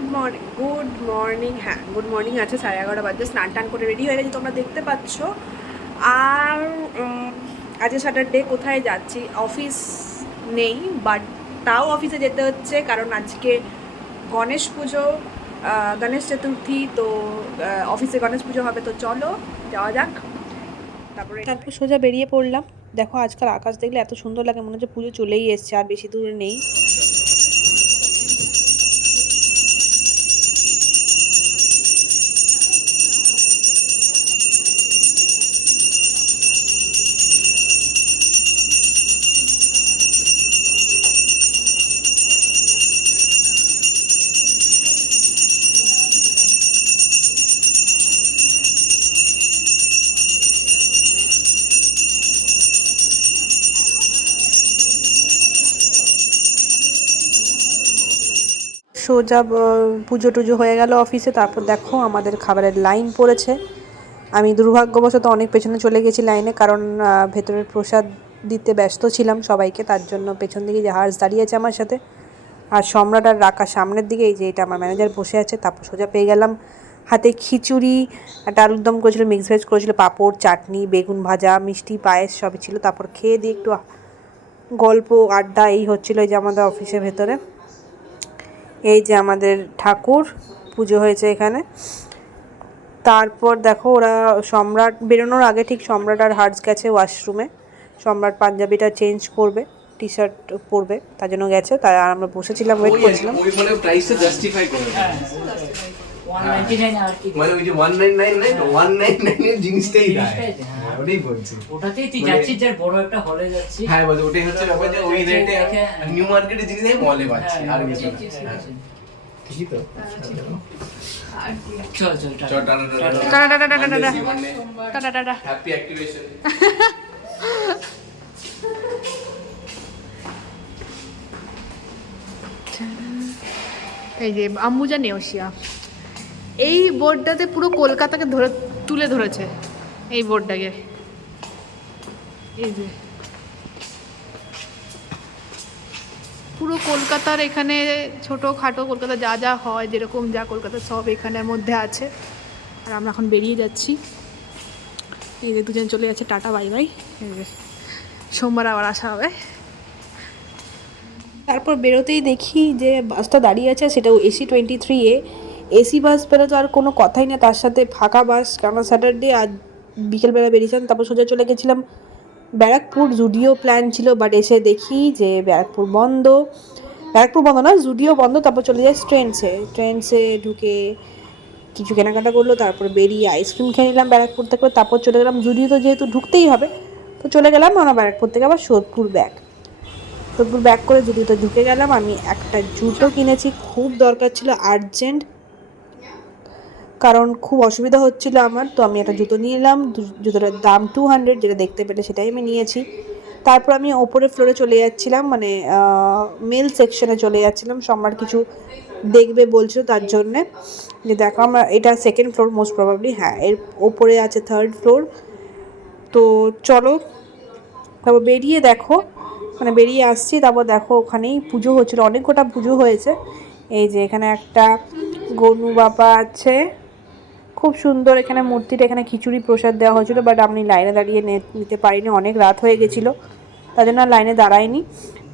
Good morning. হ্যাঁ, good morning আছে, 11:30 বাজে। স্নান টান করে রেডি হয়ে গেছি, তোমরা দেখতে পাচ্ছ। আর আজকে স্যাটারডে, কোথায় যাচ্ছি? অফিস নেই, বাট তাও অফিসে যেতে হচ্ছে, কারণ আজকে গণেশ পুজো, গণেশ চতুর্থী। তো অফিসে গণেশ পুজো হবে, তো চলো যাওয়া যাক। তারপর সোজা বেরিয়ে পড়লাম। দেখো আজকাল আকাশ দেখলে এত সুন্দর লাগে, মনে হচ্ছে পুজো চলেই এসছে, আর বেশি দূরে নেই। সোজা পুজো টুজো হয়ে গেল অফিসে। তারপর দেখো আমাদের খাবারের লাইন পড়েছে। আমি দুর্ভাগ্যবশত অনেক পেছনে চলে গেছি লাইনে, কারণ ভেতরের প্রসাদ দিতে ব্যস্ত ছিলাম সবাইকে। তার জন্য পেছন দিকে জাহাজ দাঁড়িয়ে আছে আমার সাথে, আর সম্রাট আর রাখা সামনের দিকে। এই যে এটা আমার ম্যানেজার বসে আছে। তারপর সোজা পেয়ে গেলাম হাতে খিচুড়ি, একটা আলুর দম করেছিল, মিক্স ভেজ করেছিল, পাঁপড়, চাটনি, বেগুন ভাজা, মিষ্টি, পায়েস সবই ছিল। তারপর খেয়ে দিয়ে একটু গল্প আড্ডা এই হচ্ছিলো এই যে আমাদের অফিসের ভেতরে। এই যে আমাদের ঠাকুর পুজো হয়েছে এখানে। তারপর দেখো ওরা সম্রাট বেরোনোর আগে ঠিক সম্রাট আর হার্স গেছে ওয়াশরুমে। সম্রাট পাঞ্জাবিটা চেঞ্জ করবে, টি শার্ট পরবে, তার জন্য গেছে। তাই আর আমরা বসেছিলাম, ওয়েট করছিলাম। ওই মানে প্রাইসটা জাস্টিফাই করে দেয়। 199 আর কি মানে ওই যে 1999 199 এর জিনিসটাই দেয়। হ্যাঁ ওটাই বলছি, ওটাতেই তুই যাচ্ছিস, যার বড় একটা হলে যাচ্ছিস। হ্যাঁ বলে ওটাই হচ্ছে ব্যাপার, যে ওই রেটে নিউ মার্কেটে জিনিস আমি মলে পাচ্ছি, আর কিছু না। ঠিকই তো। চল চল চল টাটা টাটা। Happy activation. এই যে আম্বুজা নেওসিয়া, এই বোর্ডটাতে পুরো কলকাতাকে তুলে ধরেছে। এই বোর্ডটাকে, এই যে পুরো কলকাতার এখানে ছোটোখাটো কলকাতা যা যা হয়, যেরকম যা কলকাতা সব এখানের মধ্যে আছে। আর আমরা এখন বেরিয়ে যাচ্ছি। এই যে দুজন চলে যাচ্ছে, টাটা বাই বাই। এই যে সোমবার আবার আসা হবে। তারপর বেরোতেই দেখি যে বাসটা দাঁড়িয়ে আছে, সেটাও AC-23A। এসি বাস পেলে তো আর কোনো কথাই না, তার সাথে ফাঁকা বাস, কারণ স্যাটারডে আর বিকেলবেলা বেরিয়েছিলাম। তারপর সোজা চলে গেছিলাম ব্যারাকপুর। জুডিও প্ল্যান ছিল, বাট এসে দেখি যে ব্যারাকপুর বন্ধ না, জুডিও বন্ধ। তারপর চলে যাই ট্রেন্ডসে ঢুকে কিছু কেনাকাটা করলো। তারপর বেরিয়ে আইসক্রিম খেয়ে নিলাম ব্যারাকপুর থেকে। তারপর চলে গেলাম জুডিও, তো যেহেতু ঢুকতেই হবে, তো চলে গেলাম আমরা ব্যারাকপুর থেকে আবার সোদপুর ব্যাক করে জুডিওতে ঢুকে গেলাম। আমি একটা জুতো কিনেছি, খুব দরকার ছিল, আর্জেন্ট, কারণ খুব অসুবিধা হচ্ছিল আমার। তো আমি একটা জুতো নিয়ে এলাম, জুতোটার দাম 200, যেটা দেখতে পেলে সেটাই আমি নিয়েছি। তারপর আমি ওপরের ফ্লোরে চলে যাচ্ছিলাম, মানে মেল সেকশনে চলে যাচ্ছিলাম। সম্রাট কিছু দেখবে বলছিল, তার জন্যে যে দেখো আমরা এটা সেকেন্ড ফ্লোর মোস্ট প্রবাবলি, হ্যাঁ এর ওপরে আছে থার্ড ফ্লোর। তো চলো, তারপর বেরিয়ে দেখো, মানে বেরিয়ে আসছি। তারপর দেখো ওখানেই পুজো হচ্ছিলো, অনেক কটা পুজো হয়েছে। এই যে এখানে একটা গনু বাবা আছে, খুব সুন্দর এখানে মূর্তিটা। এখানে খিচুড়ি প্রসাদ দেওয়া হয়েছিল, বাট আমি লাইনে দাঁড়িয়ে নিতে পারিনি, অনেক রাত হয়ে গেছিলো, তার জন্য লাইনে দাঁড়াইনি।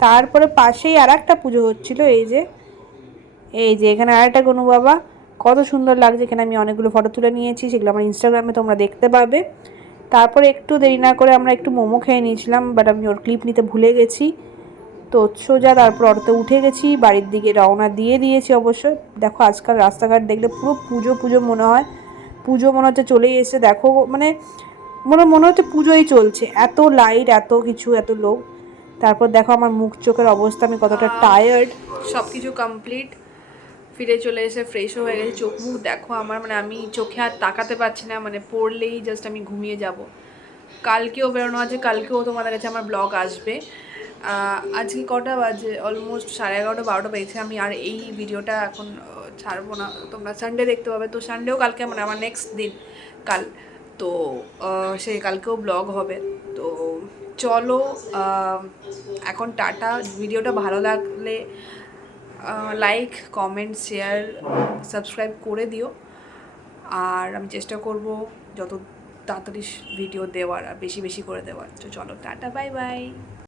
তারপরে পাশেই আর একটা পুজো হচ্ছিলো। এই যে এখানে আর একটা গনু বাবা, কত সুন্দর লাগছে। এখানে আমি অনেকগুলো ফটো তুলে নিয়েছি, সেগুলো আমার ইনস্টাগ্রামে তোমরা দেখতে পাবে। তারপরে একটু দেরি না করে আমরা একটু মোমো খেয়ে নিয়েছিলাম, বাট আমি ওর ক্লিপ নিতে ভুলে গেছি। তো সোজা তারপর অটোতে উঠে গেছি, বাড়ির দিকে রওনা দিয়েছি অবশ্য। দেখো আজকাল রাস্তাঘাট দেখলে পুরো পুজো মনে হয়, পুজো মনে হচ্ছে চলেই এসে। দেখো মানে মনে হচ্ছে পুজোই চলছে, এত লাইট, এত কিছু, এত লোক। তারপর দেখো আমার মুখ চোখের অবস্থা, আমি কতটা টায়ার্ড। সব কিছু কমপ্লিট, ফিরে চলে এসে ফ্রেশও হয়ে গেছে। চোখ মুখ দেখো আমার, মানে আমি চোখে আর তাকাতে পারছি না, মানে পড়লেই জাস্ট আমি ঘুমিয়ে যাব। কালকেও বেরোনো আছে, কালকেও তোমাদের কাছে আমার ব্লগ আসবে। আজকে কটা বাজে? অলমোস্ট 11:30-12টা বেজেছে। আমি আর এই ভিডিওটা এখন ছাড়বো না, তোমরা সানডে দেখতে পাবে। তো সানডেও কালকে মানে আমার নেক্সট দিন কাল, তো সেই কালকেও ব্লগ হবে। তো চলো এখন টাটা। ভিডিওটা ভালো লাগলে লাইক কমেন্ট শেয়ার সাবস্ক্রাইব করে দিও। আর আমি চেষ্টা করব যত তাড়াতাড়ি ভিডিও দেওয়ার আর বেশি বেশি করে দেওয়ার। তো চলো টাটা বাই বাই।